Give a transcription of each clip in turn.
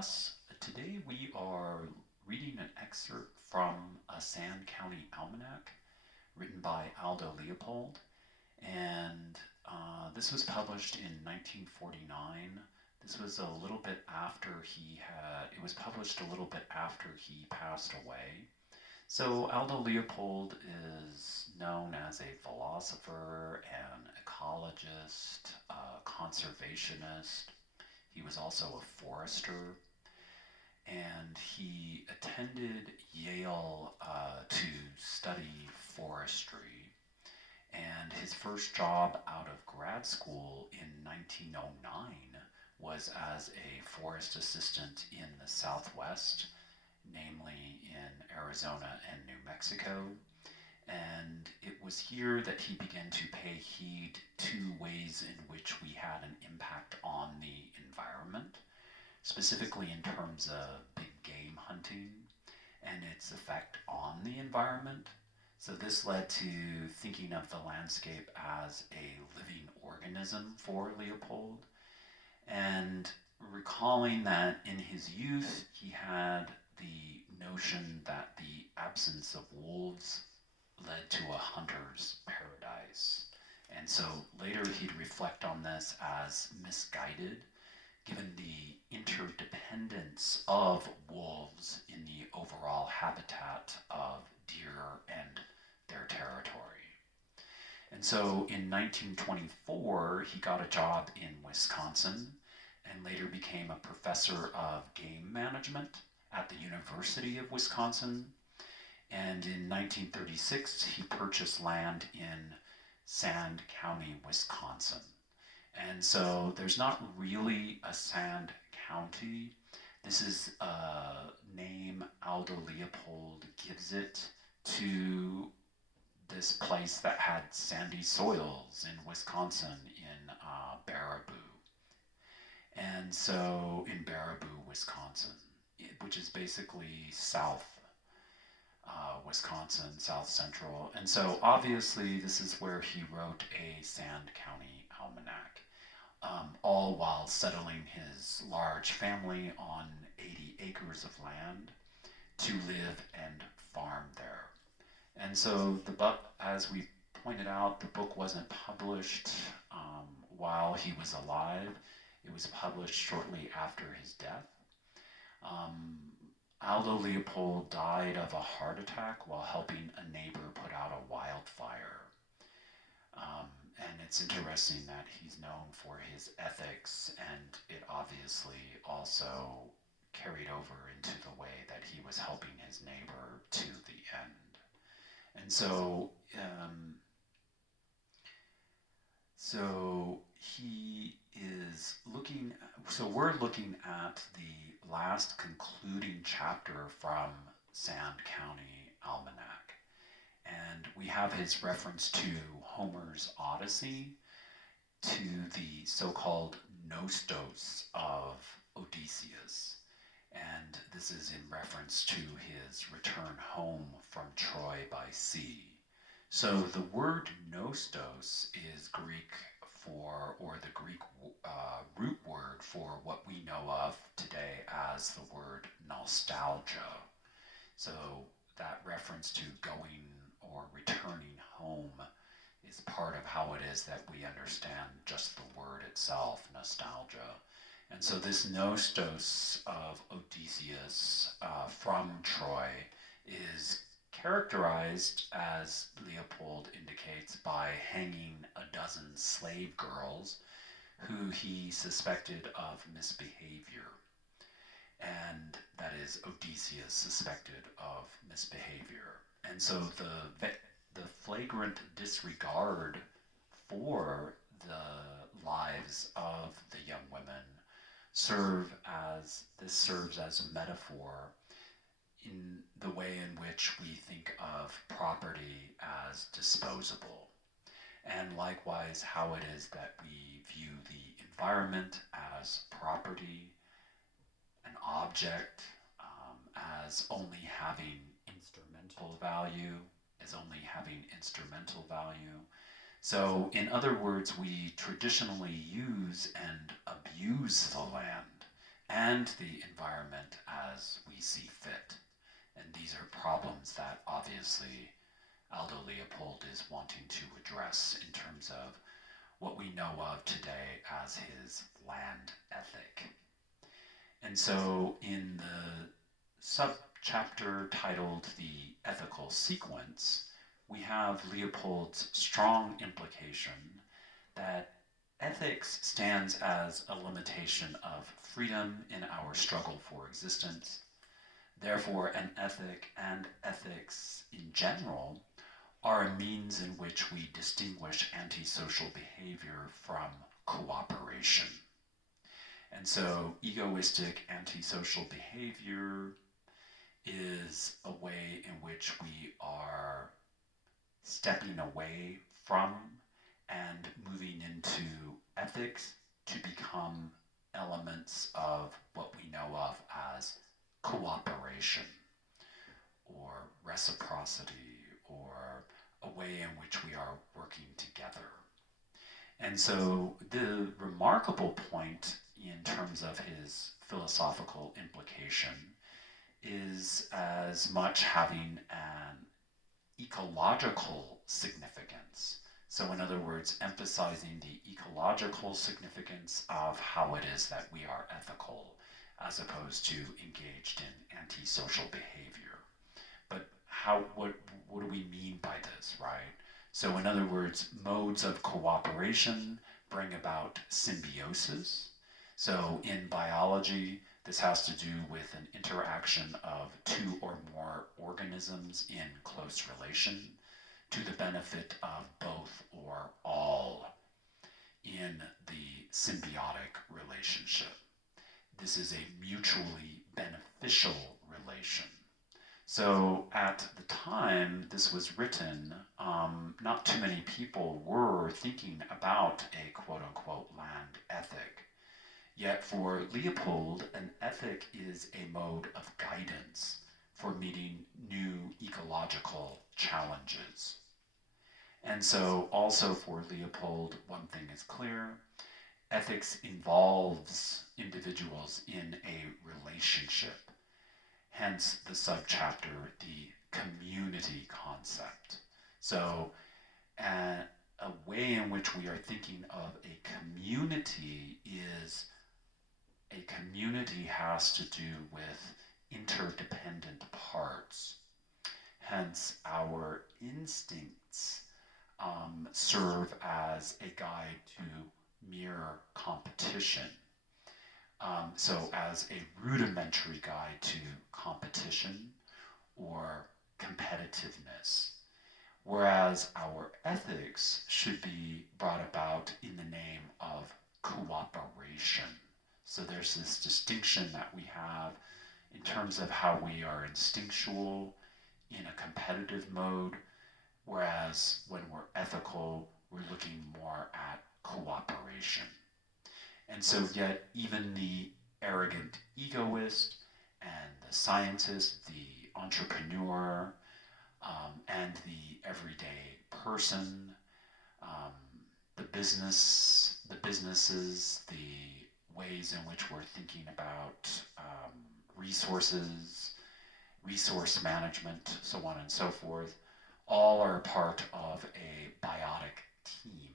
class. Today we are reading an excerpt from a Sand County Almanac written by Aldo Leopold, and this was published in 1949. This was a little bit after it was published a little bit after he passed away. So Aldo Leopold is known as a philosopher, an ecologist, a conservationist. He was also a forester, and he attended Yale to study forestry. And his first job out of grad school in 1909 was as a forest assistant in the Southwest, namely in Arizona and New Mexico. And it was here that he began to pay heed to ways in which we had an impact on the environment, specifically in terms of big game hunting and its effect on the environment. So this led to thinking of the landscape as a living organism for Leopold, and recalling that in his youth he had the notion that the absence of wolves led to a hunter's paradise. And so later he'd reflect on this as misguided, given the interdependence of wolves in the overall habitat of deer and their territory. And so in 1924, he got a job in Wisconsin and later became a professor of game management at the University of Wisconsin. And in 1936, he purchased land in Sand County, Wisconsin. And so there's not really a Sand County. This is a name Aldo Leopold gives it to this place that had sandy soils in Wisconsin, in Baraboo. And so in Baraboo, Wisconsin, which is basically south Wisconsin, south central. And so obviously this is where he wrote a Sand County Almanac, all while settling his large family on 80 acres of land to live and farm there. And so the book, as we pointed out, the book wasn't published while he was alive. It was published shortly after his death. Aldo Leopold died of a heart attack while helping a neighbor put out a wildfire. And it's interesting that he's known for his ethics, and it obviously also carried over into the way that he was helping his neighbor to the end. And so, we're looking at the last concluding chapter from Sand County Almanac. And we have his reference to Homer's Odyssey, to the so-called Nostos of Odysseus. And this is in reference to his return home from Troy by sea. So the word Nostos is Greek for, or the Greek root word for what we know of today as the word nostalgia. So that reference to going or returning home is part of how it is that we understand just the word itself, nostalgia. And so this Nostos of Odysseus from Troy is characterized, as Leopold indicates, by hanging a dozen slave girls who he suspected of misbehavior. And that is, Odysseus suspected of misbehavior. And so the flagrant disregard for the lives of the young women serves as a metaphor in the way in which we think of property as disposable, and likewise how it is that we view the environment as property, an object, as only having instrumental value, So in other words, we traditionally use and abuse the land and the environment as we see fit. And these are problems that obviously Aldo Leopold is wanting to address in terms of what we know of today as his land ethic. And so in the subchapter titled The Ethical Sequence, we have Leopold's strong implication that ethics stands as a limitation of freedom in our struggle for existence. Therefore, an ethic and ethics in general are a means in which we distinguish antisocial behavior from cooperation. And so egoistic antisocial behavior is a way in which we are stepping away from and moving into ethics to become elements of what we know of as cooperation or reciprocity or a way in which we are working together. And so the remarkable point in terms of his philosophical implication is as much having an ecological significance. So in other words, emphasizing the ecological significance of how it is that we are ethical as opposed to engaged in antisocial behavior. But what do we mean by this, right? So in other words, modes of cooperation bring about symbiosis. So in biology, this has to do with an interaction of two or more organisms in close relation to the benefit of both or all in the symbiotic relationship. This is a mutually beneficial relation. So at the time this was written, not too many people were thinking about a quote-unquote land ethic. Yet for Leopold, an ethic is a mode of guidance for meeting new ecological challenges. And so also for Leopold, one thing is clear: ethics involves individuals in a relationship. Hence the subchapter, the community concept. So a way in which we are thinking of a community is a community has to do with interdependent parts. Hence our instincts serve as a guide to mere competition. So as a rudimentary guide to competition or competitiveness, whereas our ethics should be brought about in the name of cooperation. So there's this distinction that we have in terms of how we are instinctual in a competitive mode, whereas when we're ethical, we're looking more at cooperation. And so yet even the arrogant egoist and the scientist, the entrepreneur, and the everyday person, the businesses, the ways in which we're thinking about resources, resource management, so on and so forth, all are part of a biotic team,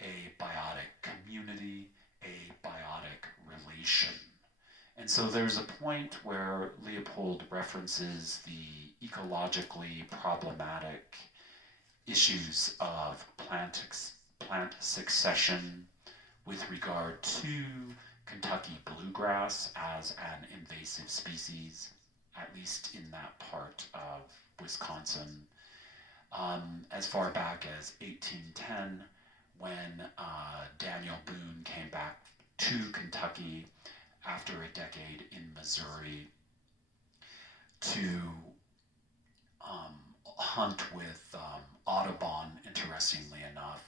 a biotic community, a biotic relation. And so there's a point where Leopold references the ecologically problematic issues of plant succession with regard to Kentucky bluegrass as an invasive species, at least in that part of Wisconsin, as far back as 1810, when Daniel Boone came back to Kentucky after a decade in Missouri to hunt with Audubon, interestingly enough,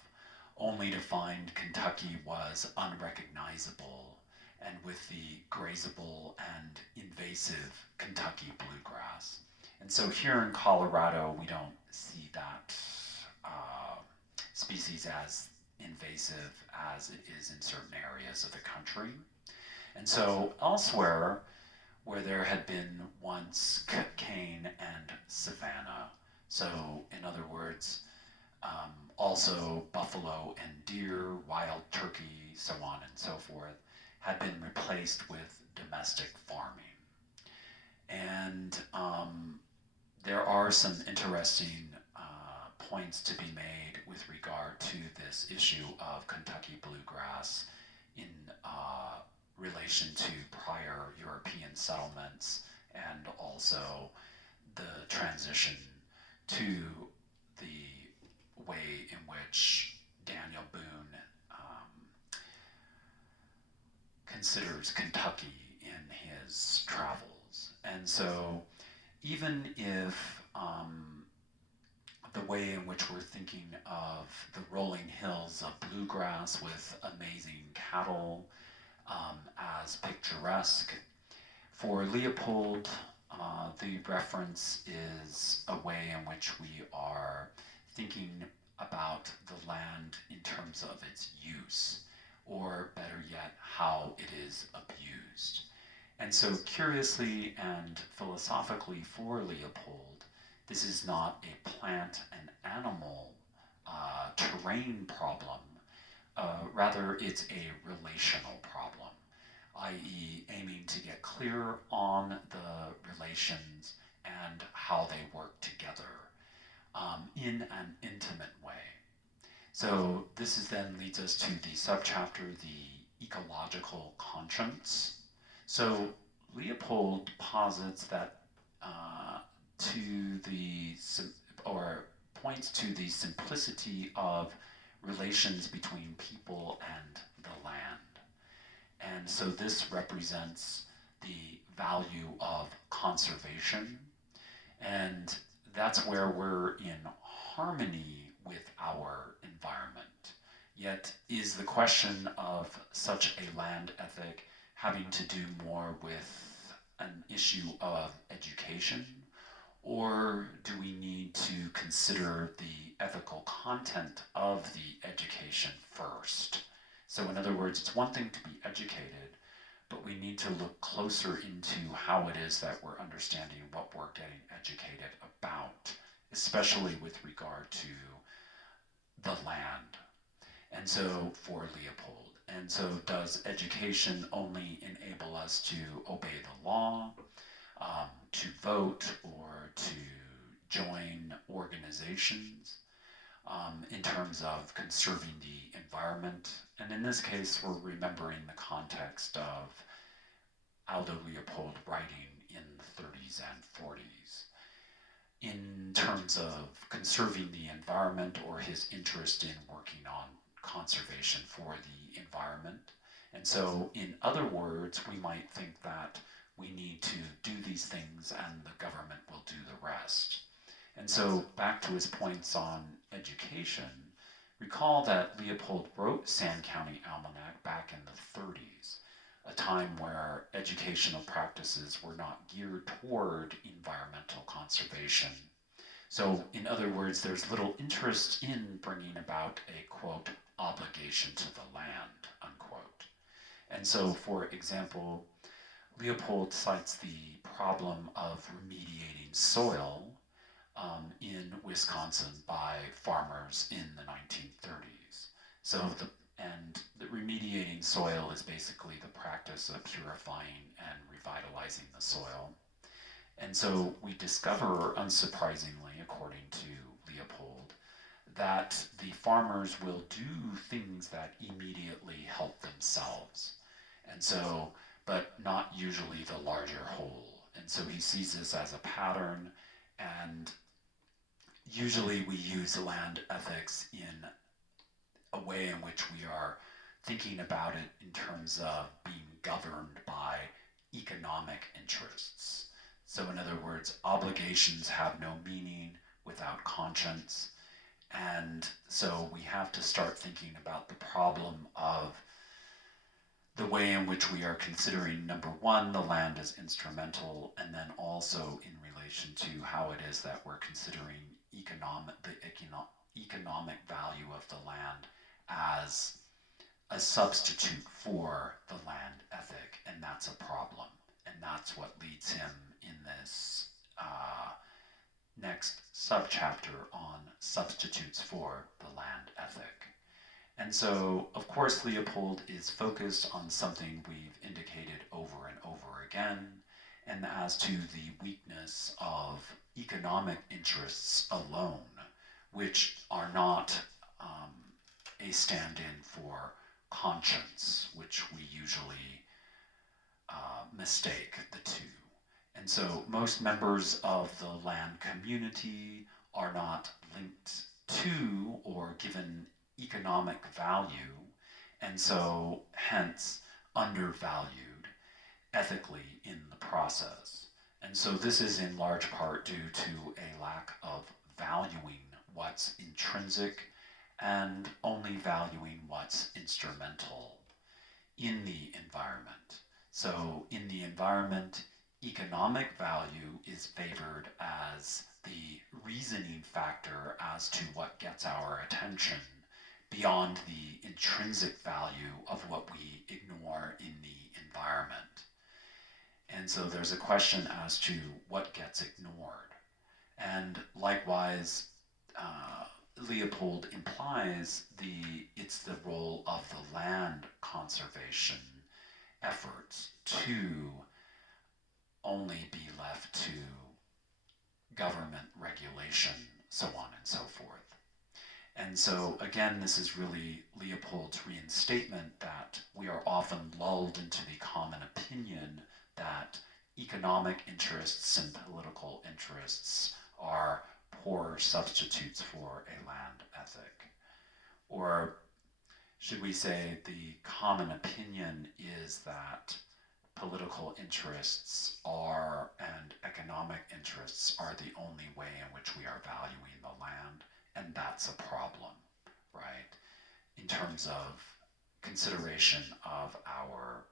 only to find Kentucky was unrecognizable, and with the grazable and invasive Kentucky bluegrass. And so here in Colorado, we don't see that species as invasive as it is in certain areas of the country. And so elsewhere, where there had been once cane and savanna, so in other words, also buffalo and deer, wild turkey, so on and so forth, had been replaced with domestic farming. And there are some interesting points to be made with regard to this issue of Kentucky bluegrass in relation to prior European settlements and also the transition to the way in which Daniel Boone considers Kentucky in his travels. And so even if the way in which we're thinking of the rolling hills of bluegrass with amazing cattle as picturesque, for Leopold, the reference is a way in which we are thinking about the land in terms of its use, or better yet, how it is abused. And so curiously and philosophically for Leopold, this is not a plant and animal terrain problem, rather it's a relational problem, i.e. aiming to get clear on the relations and how they work together in an intimate way. So this then leads us to the subchapter, the ecological conscience. So Leopold posits that to the, or points to the simplicity of relations between people and the land. And so this represents the value of conservation, and that's where we're in harmony with our environment. Yet is the question of such a land ethic having to do more with an issue of education, or do we need to consider the ethical content of the education first? So in other words, it's one thing to be educated, but we need to look closer into how it is that we're understanding what we're getting educated about, especially with regard to the land. And so for Leopold, and so does education only enable us to obey the law, to vote, or to join organizations in terms of conserving the environment? And in this case, we're remembering the context of Aldo Leopold writing in the 30s and 40s. In terms of conserving the environment, or his interest in working on conservation for the environment. And so, in other words, we might think that we need to do these things and the government will do the rest. And so, back to his points on education, recall that Leopold wrote Sand County Almanac back in the 30s, a time where educational practices were not geared toward environmental conservation. So, in other words, there's little interest in bringing about a, quote, obligation to the land, unquote. And so, for example, Leopold cites the problem of remediating soil in Wisconsin by farmers in the 1930s. So the remediating soil is basically the practice of purifying and revitalizing the soil. And so we discover, unsurprisingly, according to Leopold, that the farmers will do things that immediately help themselves. And so, but not usually the larger whole. And so he sees this as a pattern, and usually we use land ethics in a way in which we are thinking about it in terms of being governed by economic interests. So in other words, obligations have no meaning without conscience. And so we have to start thinking about the problem of the way in which we are considering, number one, the land as instrumental, and then also in relation to how it is that we're considering the economic value of the land as a substitute for the land ethic, and that's a problem. And that's what leads him in this next subchapter on substitutes for the land ethic. And so, of course, Leopold is focused on something we've indicated over and over again, and as to the weakness of economic interests alone, which are not a stand-in for conscience, which we usually mistake the two. And so most members of the land community are not linked to or given economic value, and so hence undervalued ethically in the process. And so this is in large part due to a lack of valuing what's intrinsic and only valuing what's instrumental in the environment. So in the environment, economic value is favored as the reasoning factor as to what gets our attention beyond the intrinsic value of what we ignore in the environment. And so there's a question as to what gets ignored. And likewise, Leopold implies it's the role of the land conservation efforts to only be left to government regulation, so on and so forth. And so again, this is really Leopold's reinstatement that we are often lulled into the common opinion that economic interests and political interests are poor substitutes for a land ethic. Or should we say the common opinion is that political interests are and economic interests are the only way in which we are valuing the land, and that's a problem, right? In terms of consideration of our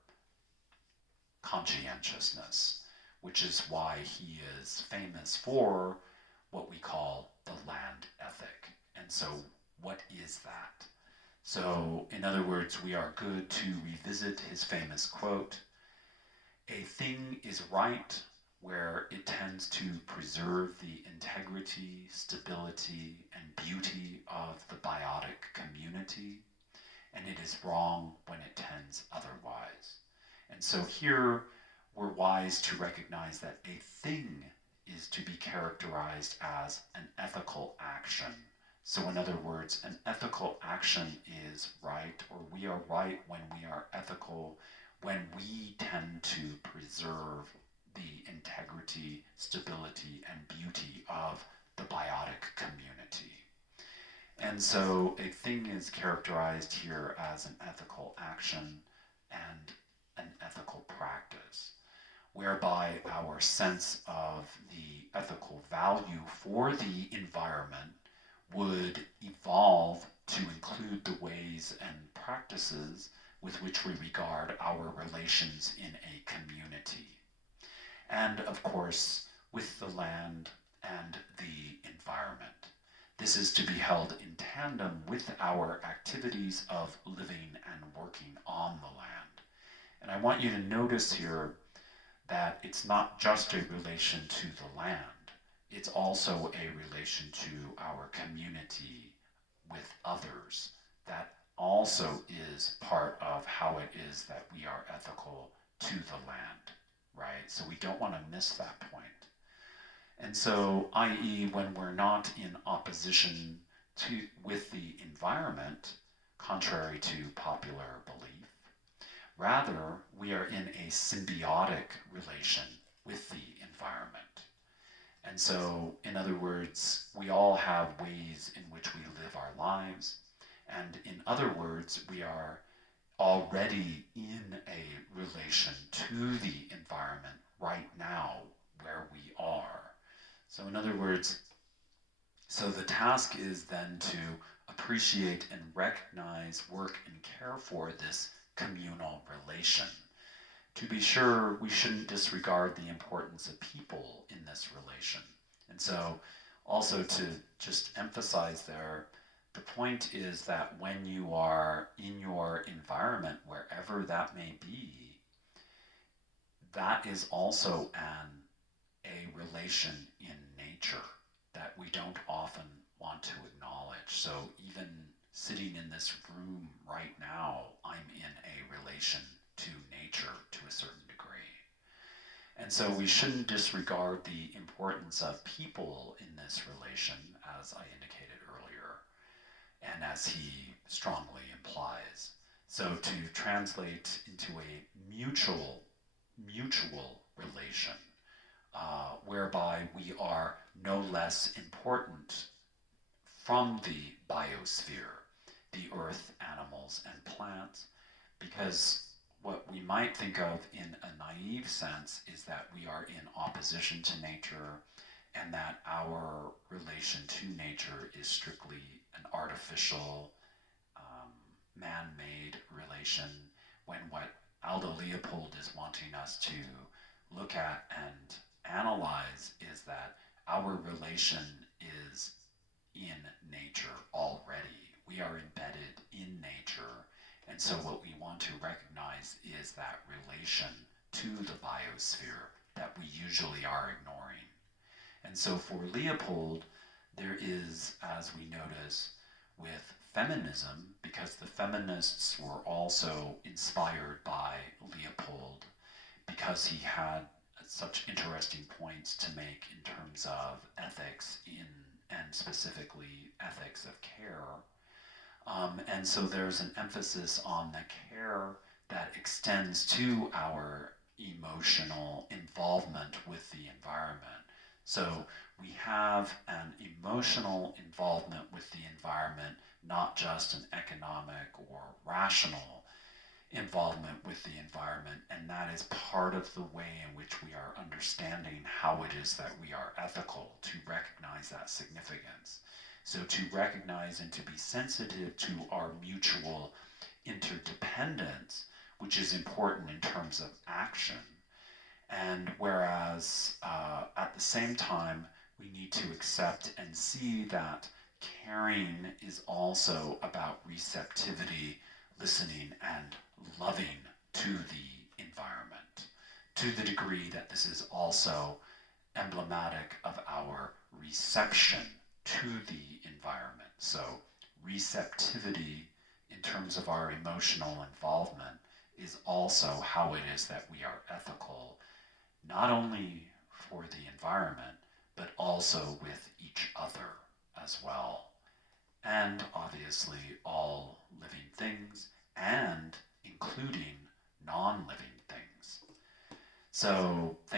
conscientiousness, which is why he is famous for what we call the land ethic. And so what is that? So in other words, we are good to revisit his famous quote, "A thing is right where it tends to preserve the integrity, stability, and beauty of the biotic community, and it is wrong when it tends otherwise." And so here we're wise to recognize that a thing is to be characterized as an ethical action. So in other words, an ethical action is right, or we are right when we are ethical, when we tend to preserve the integrity, stability, and beauty of the biotic community. And so a thing is characterized here as an ethical action and an ethical practice, whereby our sense of the ethical value for the environment would evolve to include the ways and practices with which we regard our relations in a community. And of course, with the land and the environment. This is to be held in tandem with our activities of living and working on the land. And I want you to notice here that it's not just a relation to the land, it's also a relation to our community with others. That also is part of how it is that we are ethical to the land, right? So we don't want to miss that point. And so, i.e., when we're not in opposition with the environment, contrary to popular belief, rather we are in a symbiotic relation with the environment. And so, in other words, we all have ways in which we live our lives, and in other words, we are already in a relation to the environment right now where we are. So in other words, so the task is then to appreciate and recognize, work, and care for this communal relation. To be sure, we shouldn't disregard the importance of people in this relation. And so also to just emphasize there, The point is that when you are in your environment, wherever that may be, that is also a relation in nature that we don't often want to acknowledge. So even sitting in this room right now, I'm in a relation to nature to a certain degree. And so we shouldn't disregard the importance of people in this relation, as I indicated earlier, and as he strongly implies. So to translate into a mutual relation, whereby we are no less important from the biosphere, the earth, animals, and plants, because what we might think of in a naive sense is that we are in opposition to nature and that our relation to nature is strictly an artificial, man-made relation, when what Aldo Leopold is wanting us to look at and analyze is that our relation is in nature already. We are embedded in nature. And so what we want to recognize is that relation to the biosphere that we usually are ignoring. And so for Leopold, there is, as we notice, with feminism, because the feminists were also inspired by Leopold, because he had such interesting points to make in terms of ethics and specifically ethics of care. And so there's an emphasis on the care that extends to our emotional involvement with the environment. So we have an emotional involvement with the environment, not just an economic or rational involvement with the environment, and that is part of the way in which we are understanding how it is that we are ethical, to recognize that significance. So to recognize and to be sensitive to our mutual interdependence, which is important in terms of action, and whereas at the same time we need to accept and see that caring is also about receptivity, listening, and loving to the environment, to the degree that this is also emblematic of our reception to the environment. So receptivity in terms of our emotional involvement is also how it is that we are ethical, not only for the environment, but also with each other as well. And obviously all living things, and including non-living things. So thank